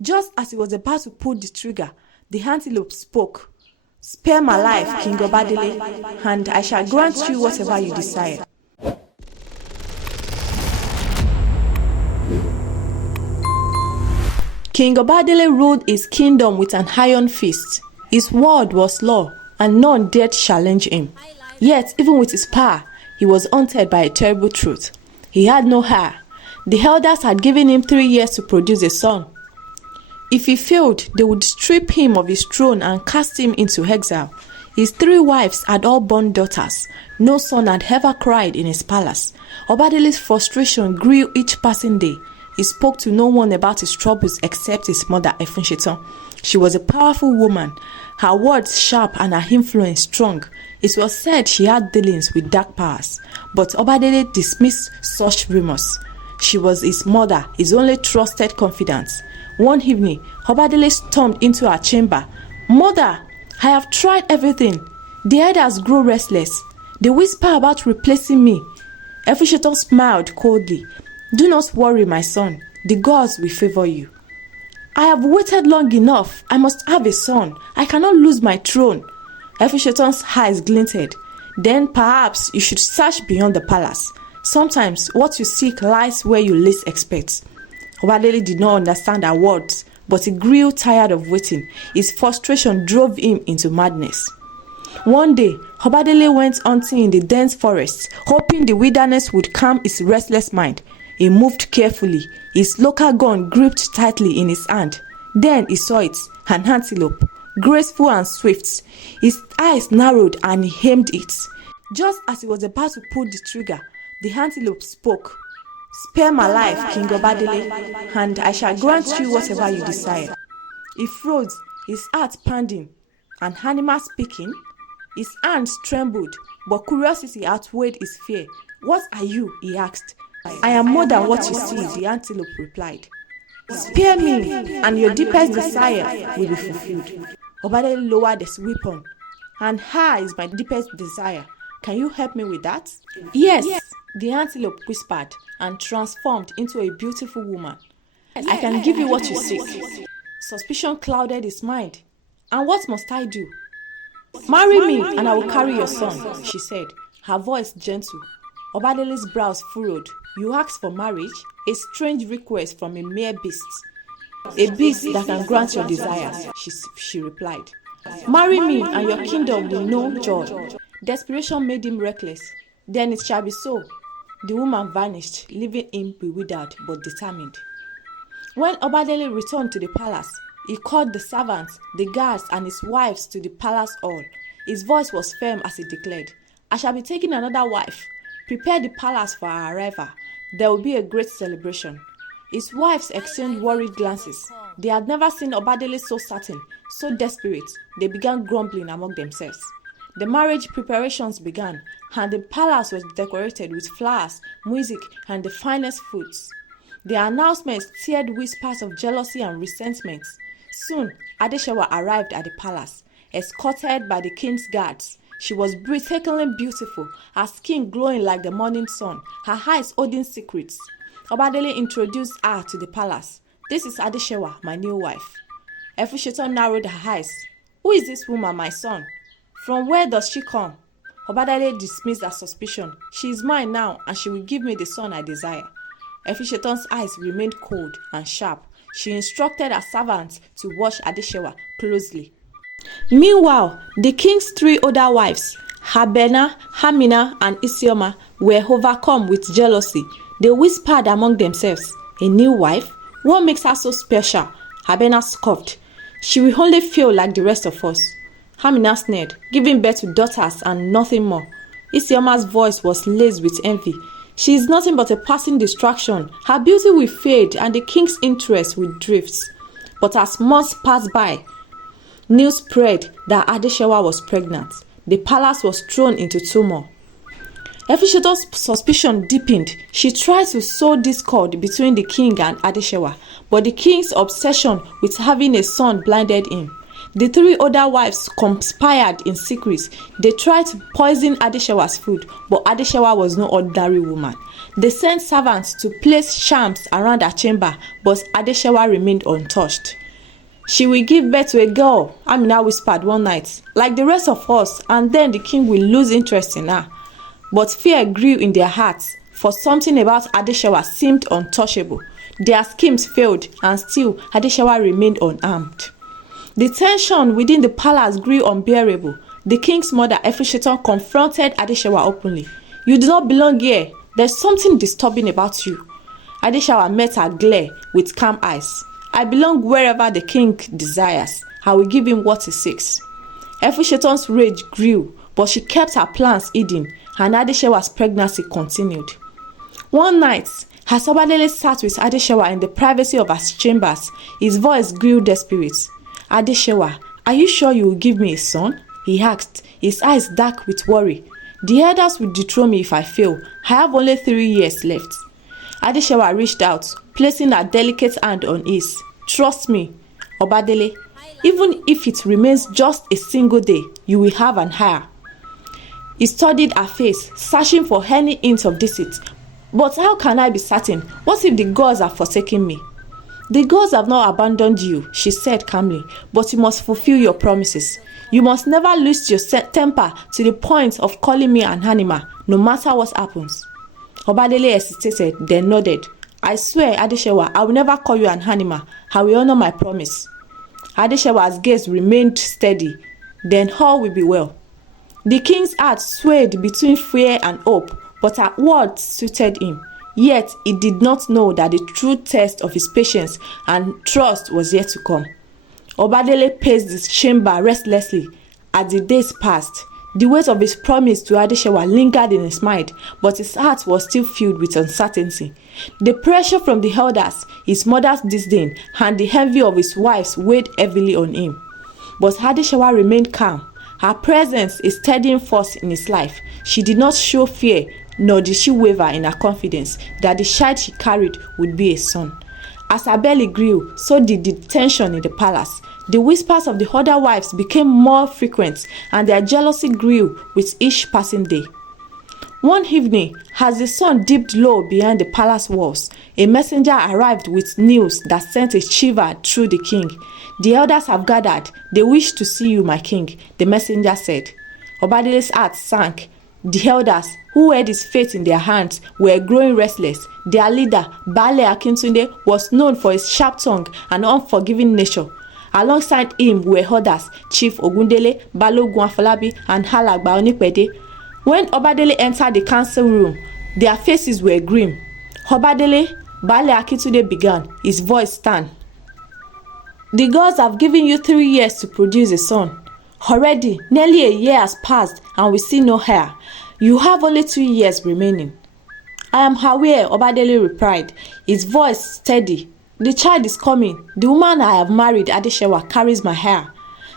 Just as he was about to pull the trigger, the antelope spoke. "Spare my life, King Obadele, and I shall grant you whatever you desire." King Obadele ruled his kingdom with an iron fist. His word was law, and none dared challenge him. Yet, even with his power, he was haunted by a terrible truth. He had no heir. The elders had given him 3 years to produce a son. If he failed, they would strip him of his throne and cast him into exile. His 3 wives had all born daughters. No son had ever cried in his palace. Obadele's frustration grew each passing day. He spoke to no one about his troubles except his mother, Efunshetan. She was a powerful woman, her words sharp and her influence strong. It was said she had dealings with dark powers, but Obadele dismissed such rumors. She was his mother, his only trusted confidant. One evening, Obadele stormed into her chamber. "Mother, I have tried everything. The elders grow restless. They whisper about replacing me." Efunshetan smiled coldly. "Do not worry, my son. The gods will favor you." "I have waited long enough. I must have a son. I cannot lose my throne." Efunshetan's eyes glinted. "Then perhaps you should search beyond the palace. Sometimes what you seek lies where you least expect." Obadele did not understand her words, but he grew tired of waiting. His frustration drove him into madness. One day, Obadele went hunting in the dense forest, hoping the wilderness would calm his restless mind. He moved carefully, his local gun gripped tightly in his hand. Then he saw it, an antelope, graceful and swift. His eyes narrowed and he aimed it. Just as he was about to pull the trigger, the antelope spoke. "Spare my life, King Obadele, and I shall grant you whatever you desire." He froze, his heart pounding. An animal speaking? His hands trembled, but curiosity outweighed his fear. "What are you?" he asked. "I am more than what you see," the antelope replied. "Spare me, and your deepest desire will be fulfilled." Obadele lowered his weapon. "And here is my deepest desire. Can you help me with that?" Yes, the antelope whispered and transformed into a beautiful woman. "I can give you what you seek." Suspicion clouded his mind. "And what must I do?" "Marry me, and I will carry your son," she said, her voice gentle. Obadele's brows furrowed. "You ask for marriage? A strange request from a mere beast." "A beast that can grant your desires," she replied. "Marry me, and your kingdom will know joy." Desperation made him reckless. "Then it shall be so." The woman vanished, leaving him bewildered but determined. When Obadele returned to the palace, he called the servants, the guards, and his wives to the palace hall. His voice was firm as he declared, "I shall be taking another wife. Prepare the palace for our arrival. There will be a great celebration." His wives exchanged worried glances. They had never seen Obadele so certain, so desperate. They began grumbling among themselves. The marriage preparations began, and the palace was decorated with flowers, music, and the finest foods. The announcement stirred whispers of jealousy and resentment. Soon, Adesewa arrived at the palace, escorted by the king's guards. She was breathtakingly beautiful, her skin glowing like the morning sun, her eyes holding secrets. Obadele introduced her to the palace. "This is Adesewa, my new wife." Efunshetan narrowed her eyes. "Who is this woman, my son? From where does she come?" Obadele dismissed her suspicion. "She is mine now, and she will give me the son I desire." Efunshetan's eyes remained cold and sharp. She instructed her servants to watch Adesewa closely. Meanwhile, the king's 3 older wives, Habena, Hamina, and Isioma, were overcome with jealousy. They whispered among themselves, "A new wife? What makes her so special?" Habena scoffed. "She will only feel like the rest of us." Hamina sneered, "Giving birth to daughters and nothing more." Isioma's voice was laced with envy. "She is nothing but a passing distraction. Her beauty will fade and the king's interest will drift." But as months passed by, news spread that Adesewa was pregnant. The palace was thrown into turmoil. Efunshetan's suspicion deepened. She tried to sow discord between the king and Adesewa, but the king's obsession with having a son blinded him. The 3 other wives conspired in secret. They tried to poison Adesewa's food, but Adesewa was no ordinary woman. They sent servants to place charms around her chamber, but Adesewa remained untouched. She will give birth to a girl, Amina whispered one night, like the rest of us, and then the king will lose interest in her. But fear grew in their hearts, for something about Adesewa seemed untouchable. Their schemes failed, and still Adesewa remained unarmed. The tension within the palace grew unbearable. The king's mother, Efusheton, confronted Adesewa openly. "You do not belong here. There's something disturbing about you." Adesewa met her glare with calm eyes. "I belong wherever the king desires. I will give him what he seeks." Efusheton's rage grew, but she kept her plans hidden, and Adesewa's pregnancy continued. One night, as Obadele sat with Adesewa in the privacy of her chambers, his voice grew desperate. "Adesewa, are you sure you will give me a son?" he asked, his eyes dark with worry. "The elders will dethrone me if I fail. I have only 3 years left." Adesewa reached out, placing her delicate hand on his. "Trust me, Obadele, even if it remains just a single day, you will have an heir." He studied her face, searching for any hint of deceit. "But how can I be certain? What if the gods have forsaken me?" "The gods have not abandoned you," she said calmly, "but you must fulfill your promises. You must never lose your temper to the point of calling me an animal, no matter what happens." Obadele hesitated, then nodded. "I swear, Adesewa, I will never call you an animal. I will honor my promise." Adesewa's gaze remained steady. "Then all will be well." The king's heart swayed between fear and hope, but her words suited him. Yet he did not know that the true test of his patience and trust was yet to come. Obadele paced his chamber restlessly as the days passed. The weight of his promise to Adesewa lingered in his mind, but his heart was still filled with uncertainty. The pressure from the elders, his mother's disdain, and the envy of his wives weighed heavily on him. But Adesewa remained calm. Her presence a steadying force in his life. She did not show fear, nor did she waver in her confidence that the child she carried would be a son. As her belly grew, so did the tension in the palace. The whispers of the other wives became more frequent, and their jealousy grew with each passing day. One evening, as the sun dipped low behind the palace walls, a messenger arrived with news that sent a shiver through the king. "The elders have gathered. They wish to see you, my king," the messenger said. Obadele's heart sank. The elders, who held his fate in their hands, were growing restless. Their leader, Baale Akintunde, was known for his sharp tongue and unforgiving nature. Alongside him were others, Chief Ogundele, Balogun Afolabi, and Alagba Onipede. When Obadele entered the council room, their faces were grim. "Obadele," Baale Akintunde began, his voice stern. "The gods have given you 3 years to produce a son. Already, nearly a year has passed and we see no heir. You have only 2 years remaining." "I am aware," Obadele replied, his voice steady. "The child is coming. The woman I have married, Adesewa, carries my heir."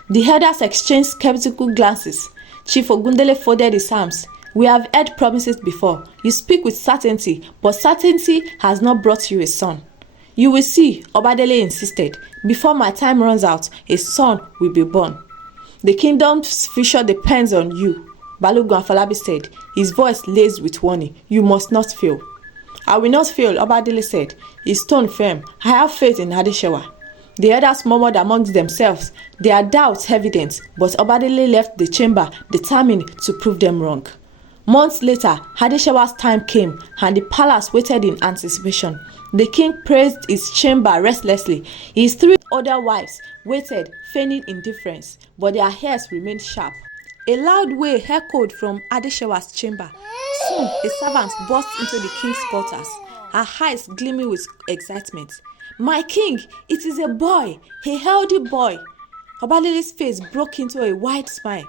The elders exchanged skeptical glances. Chief Ogundele folded his arms. "We have heard promises before. You speak with certainty, but certainty has not brought you a son." "You will see," Obadele insisted. "Before my time runs out, a son will be born." "The kingdom's future depends on you," Balogun Afolabi said, his voice laced with warning. "You must not fail." "I will not fail," Obadele said, his tone firm. "I have faith in Adesewa." The others murmured amongst themselves, their doubts evident, but Obadele left the chamber determined to prove them wrong. Months later, Adesewa's time came, and the palace waited in anticipation. The king praised his chamber restlessly. His 3 other wives waited, feigning indifference, but their ears remained sharp. A loud wail echoed from Adesewa's chamber. Soon, a servant burst into the king's quarters, her eyes gleaming with excitement. "My king, it is a boy, a healthy boy." Obadele's face broke into a wide smile.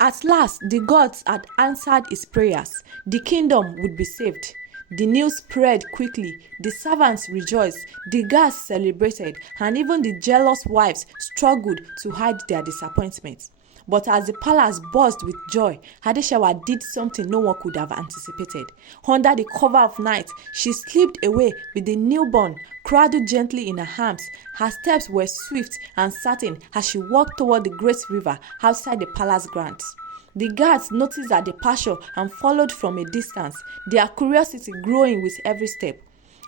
At last, the gods had answered his prayers. The kingdom would be saved. The news spread quickly. The servants rejoiced, the guards celebrated, and even the jealous wives struggled to hide their disappointment. But as the palace buzzed with joy, Adesewa did something no one could have anticipated. Under the cover of night, she slipped away with the newborn, cradled gently in her arms. Her steps were swift and certain as she walked toward the great river outside the palace grounds. The guards noticed her departure and followed from a distance, their curiosity growing with every step.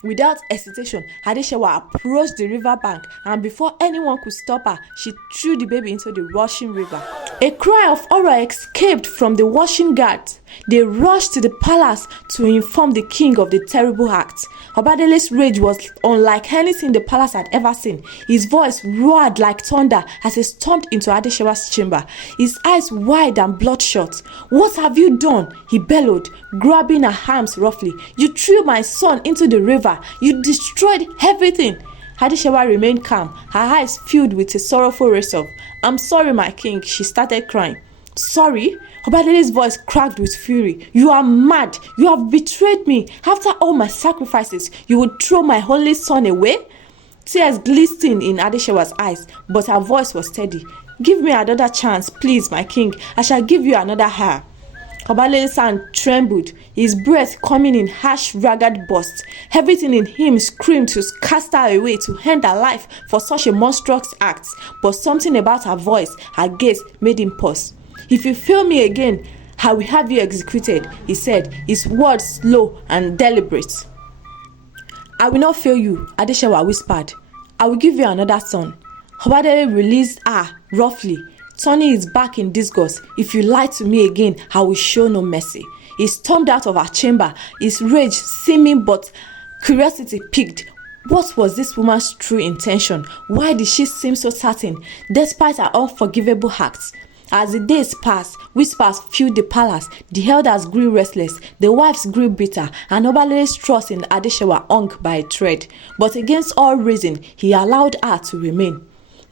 Without hesitation, Adesewa approached the riverbank, and before anyone could stop her, she threw the baby into the rushing river. A cry of horror escaped from the watching guards. They rushed to the palace to inform the king of the terrible act. Obadele's rage was unlike anything the palace had ever seen. His voice roared like thunder as he stormed into Adesewa's chamber, his eyes wide and bloodshot. "What have you done?" he bellowed, grabbing her arms roughly. "You threw my son into the river. You destroyed everything." Adesewa remained calm, her eyes filled with a sorrowful resolve. "I'm sorry, my king," she started crying. "Sorry?" Obadele's voice cracked with fury. "You are mad. You have betrayed me. After all my sacrifices, you would throw my only son away?" Tears glistened in Adesewa's eyes, but her voice was steady. "Give me another chance, please, my king. I shall give you another heir." Obadele's hand trembled, his breath coming in harsh, ragged bursts. Everything in him screamed to cast her away, to end her life for such a monstrous act. But something about her voice, her gaze, made him pause. "If you fail me again, I will have you executed," he said, his words slow and deliberate. "I will not fail you," Adesewa whispered. "I will give you another son." Obadele released her roughly, turning his back in disgust. "If you lie to me again, I will show no mercy." He stormed out of her chamber, his rage seeming but curiosity piqued. What was this woman's true intention? Why did she seem so certain, despite her unforgivable acts? As the days passed, whispers filled the palace. The elders grew restless, the wives grew bitter, and Obadele's trust in Adesewa hung by a thread. But against all reason, he allowed her to remain.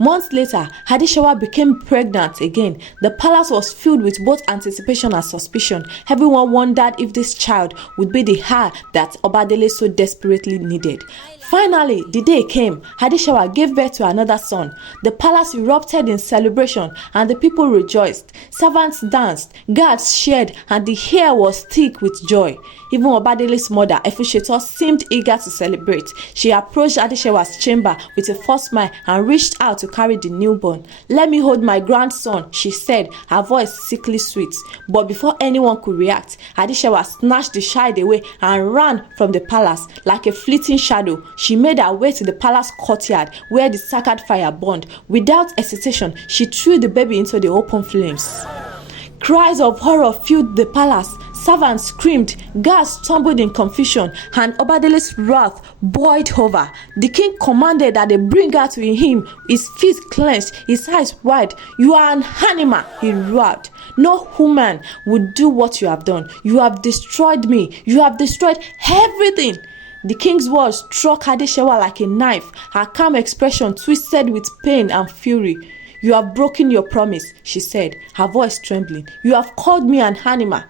Months later, Adesewa became pregnant again. The palace was filled with both anticipation and suspicion. Everyone wondered if this child would be the heir that Obadele so desperately needed. Finally, the day came. Adesewa gave birth to another son. The palace erupted in celebration, and the people rejoiced. Servants danced, guards cheered, and the air was thick with joy. Even Obadele's mother, Efusheto, seemed eager to celebrate. She approached Adesewa's chamber with a false smile and reached out to carry the newborn. "Let me hold my grandson," she said, her voice sickly sweet. But before anyone could react, Adesewa snatched the child away and ran from the palace like a fleeting shadow. She made her way to the palace courtyard where the sacred fire burned. Without hesitation, she threw the baby into the open flames. Cries of horror filled the palace. Servants screamed, guards stumbled in confusion, and Obadele's wrath boiled over. The king commanded that they bring her to him, his fist clenched, his eyes wide. "You are an animal," he roared. "No human would do what you have done. You have destroyed me. You have destroyed everything." The king's words struck Adesewa like a knife, her calm expression twisted with pain and fury. "You have broken your promise," she said, her voice trembling. "You have called me an animal."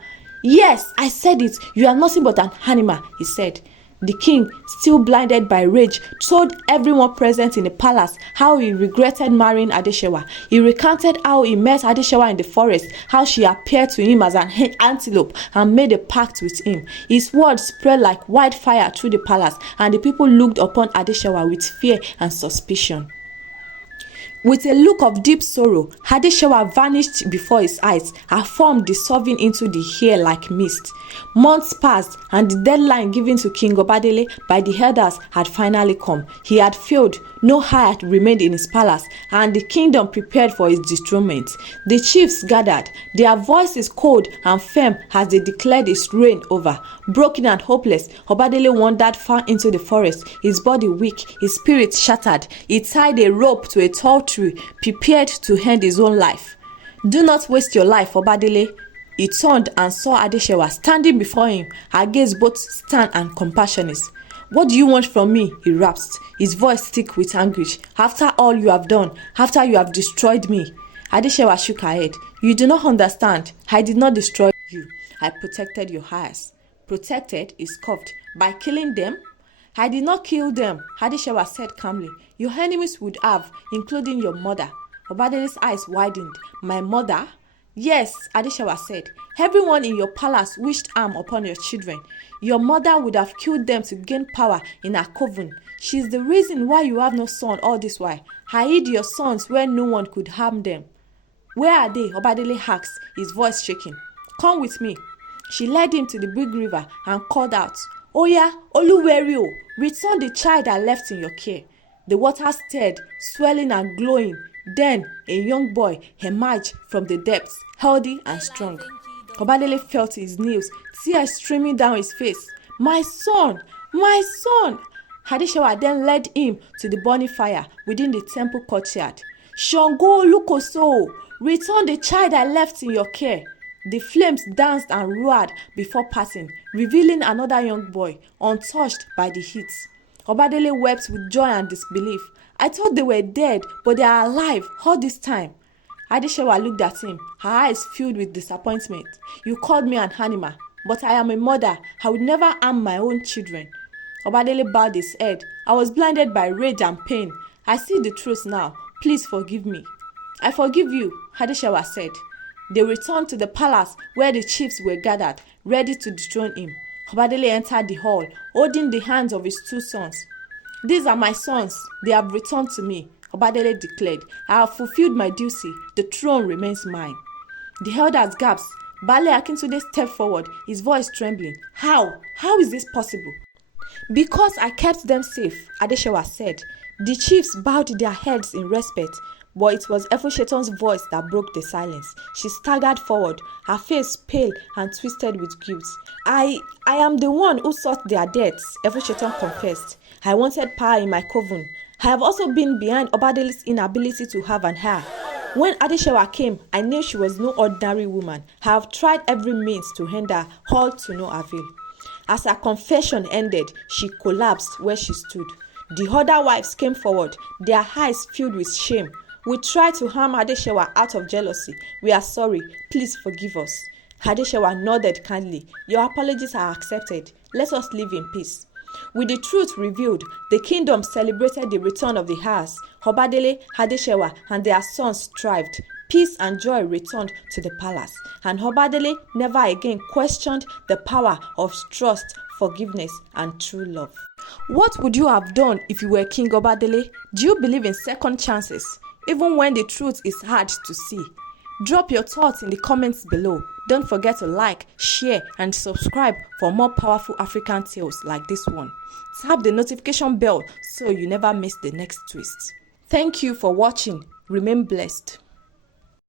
"Yes, I said it. You are nothing but an animal," he said. The king, still blinded by rage, told everyone present in the palace how he regretted marrying Adesewa. He recounted how he met Adesewa in the forest, how she appeared to him as an antelope and made a pact with him. His words spread like wildfire through the palace, and the people looked upon Adesewa with fear and suspicion. With a look of deep sorrow, Adesewa vanished before his eyes, her form dissolving into the air like mist. Months passed, and the deadline given to King Obadele by the elders had finally come. He had failed, no heir had remained in his palace, and the kingdom prepared for his dethronement. The chiefs gathered, their voices cold and firm as they declared his reign over. Broken and hopeless, Obadele wandered far into the forest, his body weak, his spirit shattered. He tied a rope to a tall tree, prepared to end his own life. "Do not waste your life, Obadele." He turned and saw Adesewa standing before him, her gaze both stern and compassionate. "What do you want from me?" he rasped, his voice thick with anguish. "After all you have done, after you have destroyed me." Adesewa shook her head. "You do not understand. I did not destroy you. I protected your heirs." "Protected?" he scoffed. "By killing them?" "I did not kill them," Adesewa said calmly. "Your enemies would have, including your mother." Obadele's eyes widened. My mother? Yes, Adesewa said. Everyone in your palace wished harm upon your children. Your mother would have killed them to gain power in her coven. She is the reason why you have no son all this while. I hid your sons where no one could harm them. Where are they? Obadele asked, his voice shaking. Come with me. She led him to the big river and called out, Oya, Oluwerio, return the child I left in your care. The water stirred, swelling and glowing. Then a young boy emerged from the depths, healthy and strong. Obadele fell to his knees, tears streaming down his face. My son! My son! Adesewa then led him to the burning fire within the temple courtyard. Shango Lukoso, return the child I left in your care. The flames danced and roared before passing, revealing another young boy, untouched by the heat. Obadele wept with joy and disbelief. I thought they were dead, but they are alive all this time. Adesewa looked at him, her eyes filled with disappointment. You called me an animal, but I am a mother. I would never harm my own children. Obadele bowed his head. I was blinded by rage and pain. I see the truth now. Please forgive me. I forgive you, Adesewa said. They returned to the palace where the chiefs were gathered, ready to dethrone him. Obadele entered the hall, holding the hands of his two sons. These are my sons. They have returned to me, Obadele declared. I have fulfilled my duty. The throne remains mine. The elders gasped. Baale Akintunde stepped forward, his voice trembling. How? How is this possible? Because I kept them safe, Adesewa said. The chiefs bowed their heads in respect, but it was Efusheton's voice that broke the silence. She staggered forward, her face pale and twisted with guilt. I am the one who sought their deaths, Efusheton confessed. I wanted power in my coven. I have also been behind Obadele's inability to have an heir. When Adesewa came, I knew she was no ordinary woman. I have tried every means to end her, all to no avail. As her confession ended, she collapsed where she stood. The other wives came forward, their eyes filled with shame. We tried to harm Adesewa out of jealousy. We are sorry. Please forgive us. Adesewa nodded kindly. Your apologies are accepted. Let us live in peace. With the truth revealed, the kingdom celebrated the return of the heirs. Obadele, Adesewa, and their sons thrived. Peace and joy returned to the palace, and Obadele never again questioned the power of trust, forgiveness, and true love. What would you have done if you were King Obadele? Do you believe in second chances, even when the truth is hard to see? Drop your thoughts in the comments below. Don't forget to like, share, and subscribe for more powerful African tales like this one. Tap the notification bell so you never miss the next twist. Thank you for watching. Remain blessed.